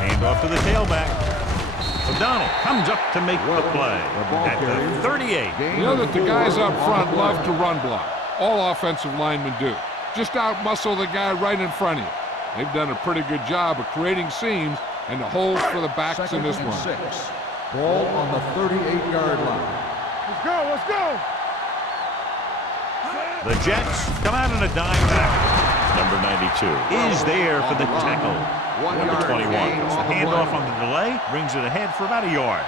Hand off to the tailback. O'Donnell comes up to make the play at the 38. You know that the guys up front love to run block. All offensive linemen do. Just out-muscle the guy right in front of you. They've done a pretty good job of creating seams and the holes for the backs in this one. 6. Ball on the 38-yard line. Let's go, let's go. The Jets come out in a dime back. Number 92 is there for the tackle. Number 21. It's the handoff on the delay, brings it ahead for about a yard.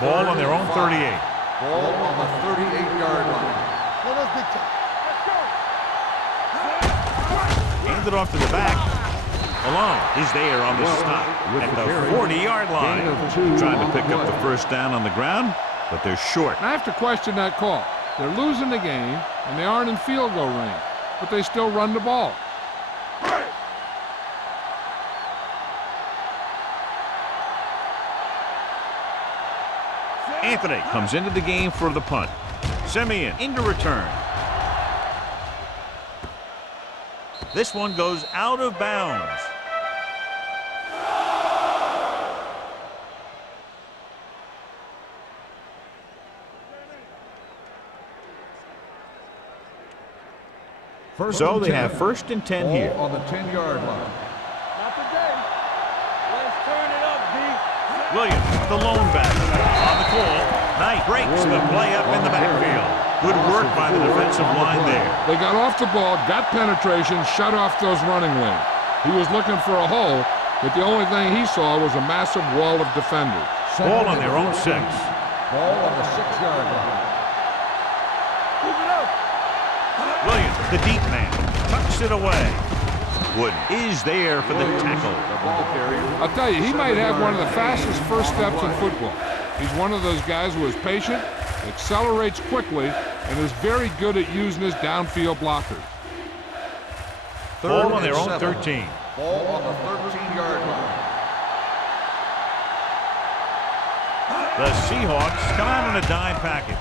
Ball on their own 38. Ball on the 38-yard line. Let's go. Handed off to the back. Malone is there on the stop at the 40-yard line. Trying to pick up the first down on the ground, but they're short. I have to question that call. They're losing the game, and they aren't in field goal range, but they still run the ball. Anthony comes into the game for the punt. Simeon into return. This one goes out of bounds. So they have 1st and 10 here. On the 10-yard line. Not today. Let's turn it up, D. Williams, the lone back, on the call. Knight breaks the play up in the backfield. Good work by the defensive line there. They got off the ball, got penetration, shut off those running lanes. He was looking for a hole, but the only thing he saw was a massive wall of defenders. Ball on their own 6. Ball on the 6-yard line. Keep it up. Williams, the deep man, tucks it away. Wood is there for the tackle. I'll tell you, he might have one of the fastest first steps in football. He's one of those guys who is patient, accelerates quickly, and is very good at using his downfield blockers. Ball on their own 13. Ball on the 13-yard line. The Seahawks come out in a dime package.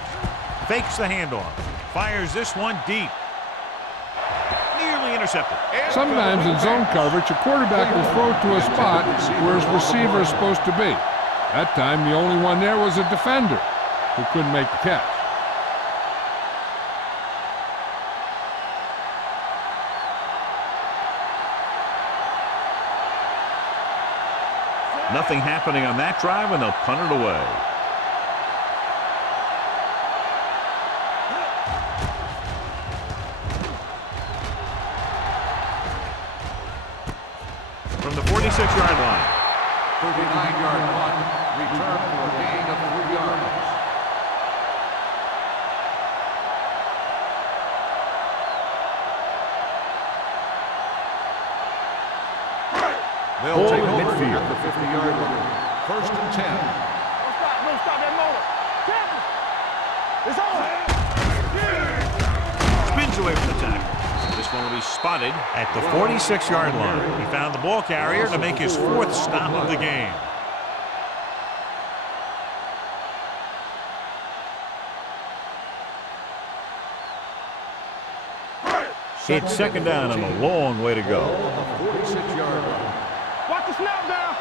Fakes the handoff. Fires this one deep. Nearly intercepted. Sometimes in zone coverage, a quarterback will throw to a spot where his receiver is supposed to be. That time, the only one there was a defender who couldn't make the catch. Nothing happening on that drive, and they'll punt it away. From the 46-yard line. 39-yard punt. Return for a gain of 3 yards. They'll take over midfield at the 50-yard line. 1st and 10. Don't stop that motor. It's on. Spins away from the tackle. This one will be spotted at the 46-yard line. He found the ball carrier to make his 4th stop of the game. It's 2nd down and a long way to go. On the 46-yard line. Watch the snap down.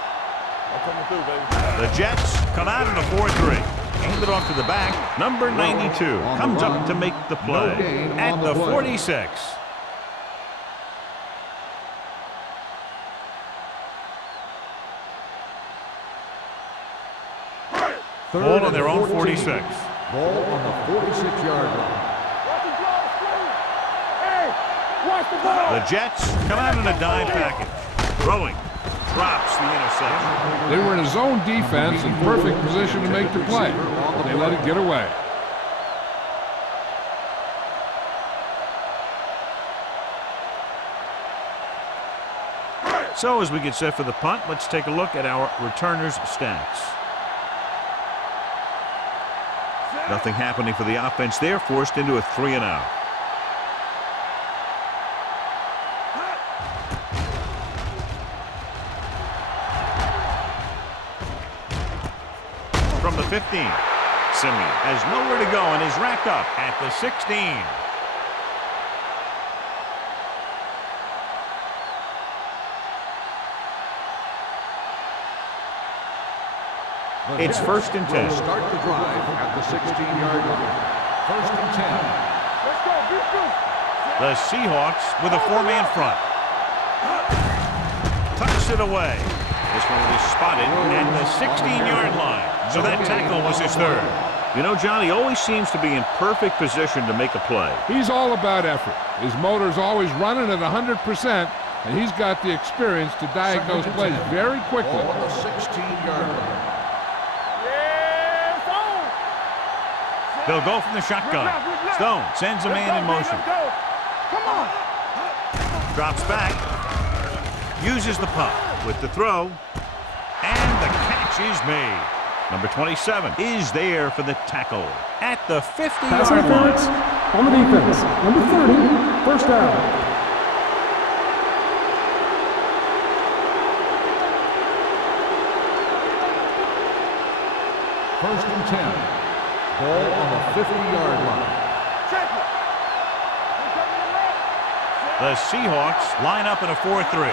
I'm coming through, baby. The Jets come out in a 4-3. Hand it off to the back. Number 92 comes up to make the play at the 46. Ball on their own 46. Ball on the 46-yard line. Watch the ball, screen. Hey, watch the ball. The Jets come out in a dime package. Throwing. drops the interception. They were in a zone defense in perfect position to make the play, but they let it get away. So as we get set for the punt, let's take a look at our returners' stats. Nothing happening for the offense there, forced into a 3-and-out. From the 15, Simeon has nowhere to go and is racked up at the 16. It's 1st and 10. Start the drive at the 16-yard line. 1st and 10. Let's go, defense. The Seahawks with a 4-man front. Tucks it away. This one will be spotted at the 16-yard line. So that tackle was his 3rd. You know, John, he always seems to be in perfect position to make a play. He's all about effort. His motor's always running at 100%, and he's got the experience to diagnose plays very quickly. Ball on the 16-yard line. They'll go from the shotgun. Stone sends a man in motion. Come on. Drops back. Uses the pump with the throw. And the catch is made. Number 27 is there for the tackle at the 50-yard Pass line. interference on the defense. Number 30, 1st down. First and 10. Ball on the 50-yard line. Check it. The Seahawks line up in a 4-3.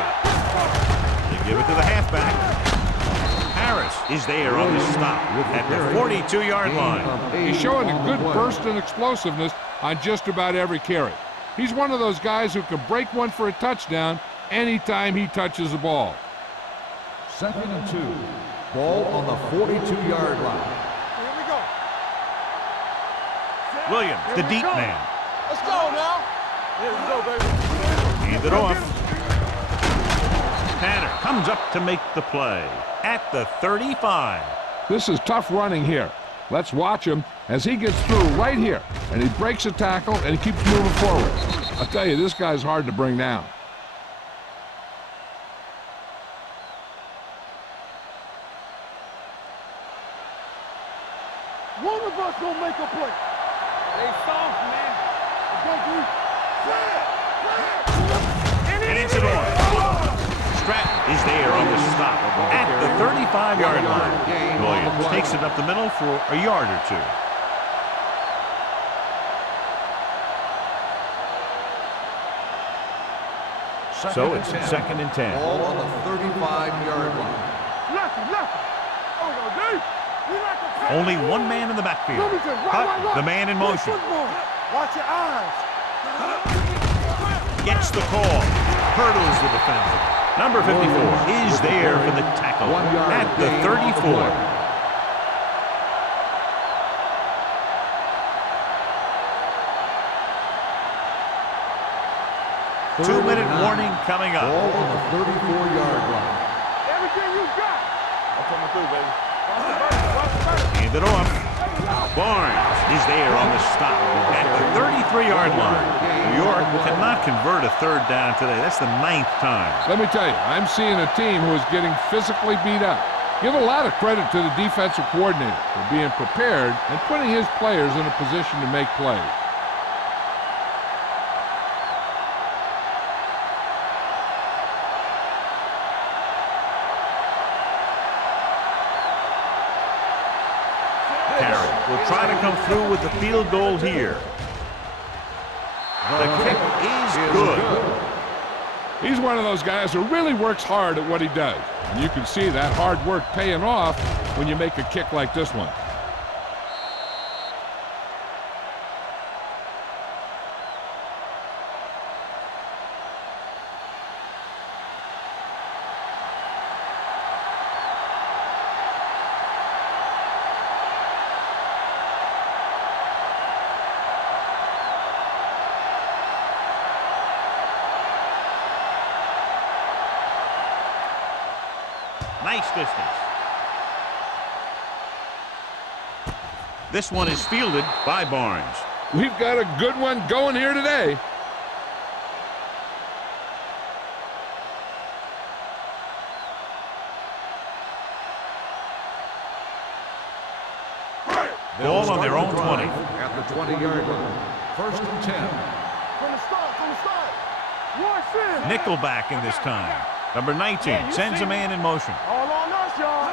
They give it to the halfback. Harris is there on the stop at the 42-yard line. He's showing a good burst and explosiveness on just about every carry. He's one of those guys who can break one for a touchdown anytime he touches the ball. 2nd and 2. Ball on the 42-yard line. Here we go. Williams, the deep man. Let's go now. Here we go, baby. Hand it off. Tanner comes up to make the play at the 35. This is tough running here. Let's watch him as he gets through right here, and he breaks a tackle and he keeps moving forward. I'll tell you, this guy's hard to bring down. One of us gonna make a play. They soft, man. Let's go, dude. Hands it off. Stratton is there on the stop at the 35-yard line. Williams takes it up the middle for a yard or 2. So it's 2nd and 10. Ball on the 35-yard line. Lefty. Oh, yo, dude. We like to play. Only one man in the backfield. Hutton, the man in motion. Watch your eyes. Gets the call. Hurdles the defender. Number 54 is there for the tackle at the 34. 2-minute warning coming up. Ball on the 34-yard line. Everything you got. I'm coming through, baby. Hand it off. Barnes is there on the stop at the 33-yard line. New York cannot convert a 3rd down today. That's the 9th time. Let me tell you, I'm seeing a team who is getting physically beat up. Give a lot of credit to the defensive coordinator for being prepared and putting his players in a position to make plays. Will try to come through with the field goal here. The kick is good. He's one of those guys who really works hard at what he does. And you can see that hard work paying off when you make a kick like this one. Nice distance. This one is fielded by Barnes. We've got a good one going here today. Ball on their own 20. At the 20-yard line. First and 10. From the start. Watch in. Nickelback in this time. Number 19 sends a man in motion. All on us, y'all.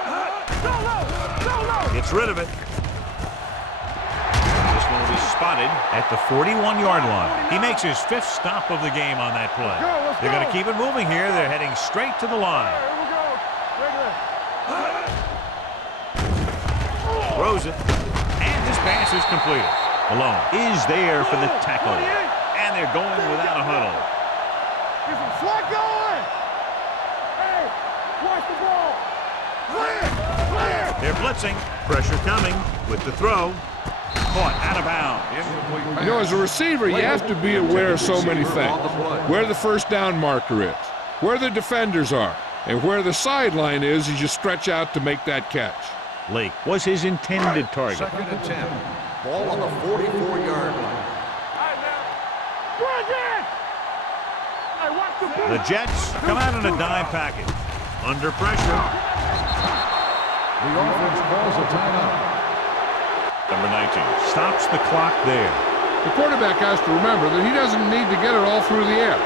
Go. Gets rid of it. This one will be spotted at the 41-yard line. He makes his 5th stop of the game on that play. They're going to keep it moving here. They're heading straight to the line. Here we go. Throws it. And this pass is completed. Malone is there for the tackle. And they're going without a huddle. Get some slack going. Hey, watch the ball. Clear. They're blitzing. Pressure coming with the throw. Caught out of bounds. You know, as a receiver, you have to be aware of so many things. Where the first down marker is, where the defenders are, and where the sideline is as you stretch out to make that catch. Lake was his intended target. Second and 10. Ball on the 44-yard line. The Jets come out in a dime package. Under pressure. The offense calls a timeout. Number 19 stops the clock there. The quarterback has to remember that he doesn't need to get it all through the air.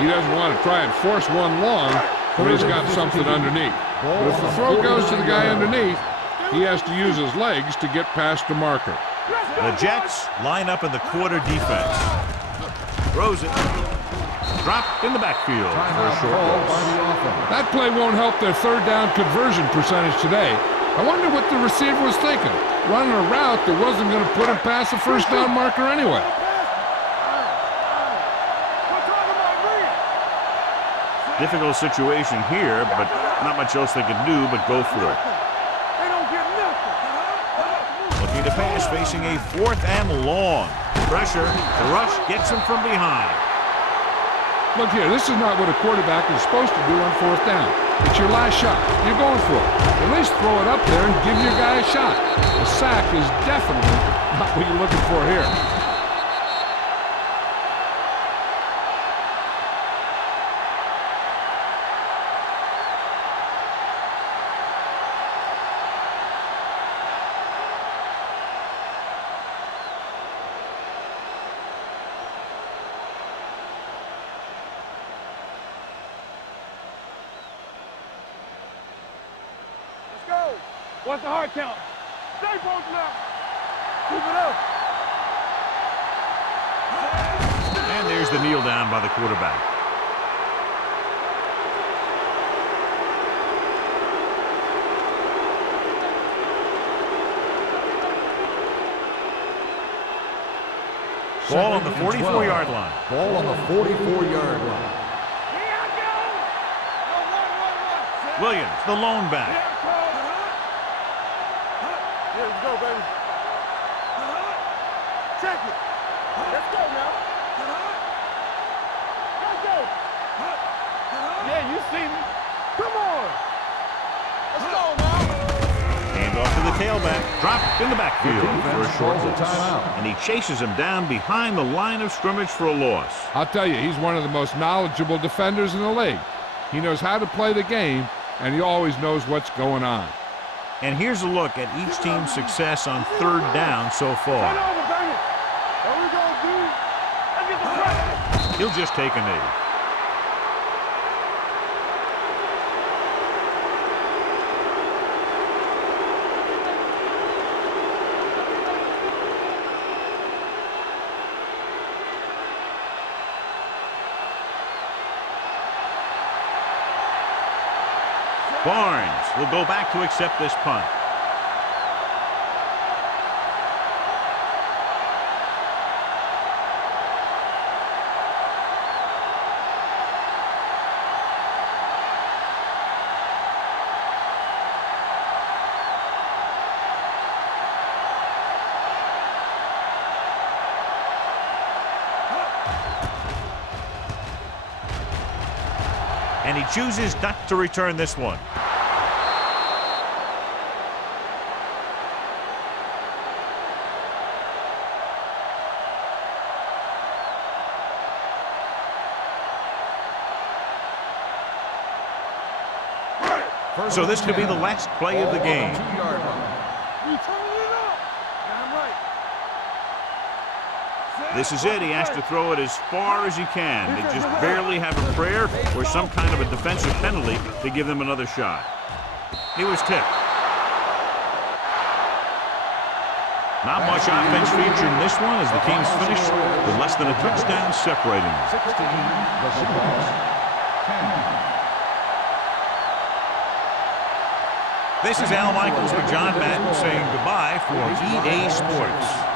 He doesn't want to try and force one long when he's got something underneath. But if the throw goes to the guy underneath, he has to use his legs to get past the marker. The Jets line up in the quarter defense. Throws it. Dropped in the backfield for a short loss. That play won't help their third down conversion percentage today. I wonder what the receiver was thinking, running a route that wasn't going to put him past the first down marker anyway. Difficult situation here, but not much else they can do but go for it. Looking to pass, facing a 4th and long. Pressure. The rush gets him from behind. Look here, this is not what a quarterback is supposed to do on 4th down. It's your last shot. You're going for it. At least throw it up there and give your guy a shot. The sack is definitely not what you're looking for here. What's the hard count? Stay both left. Keep it up. And there's the kneel down by the quarterback. Ball on the 44-yard line. Ball on the 44-yard line. Williams, the lone back. Let's go, baby. Check it. Let's go now. Let's go. Yeah, you see me. Come on. Let's go now. Hand off to the tailback. Dropped in the backfield for a short loss. And he chases him down behind the line of scrimmage for a loss. I'll tell you, he's one of the most knowledgeable defenders in the league. He knows how to play the game, and he always knows what's going on. And here's a look at each team's success on 3rd down so far. He'll just take a knee. Barnes will go back to accept this punt. And he chooses not to return this one. So this could be the last play of the game. You turning it up. Damn right. This is it. He has to throw it as far as he can. They just barely have a prayer or some kind of a defensive penalty to give them another shot. He was tipped. Not much offense featured in this one as the teams finished with less than a touchdown separating them. 16, the Seahawks, 10. This is Al Michaels with John Madden saying goodbye for EA Sports.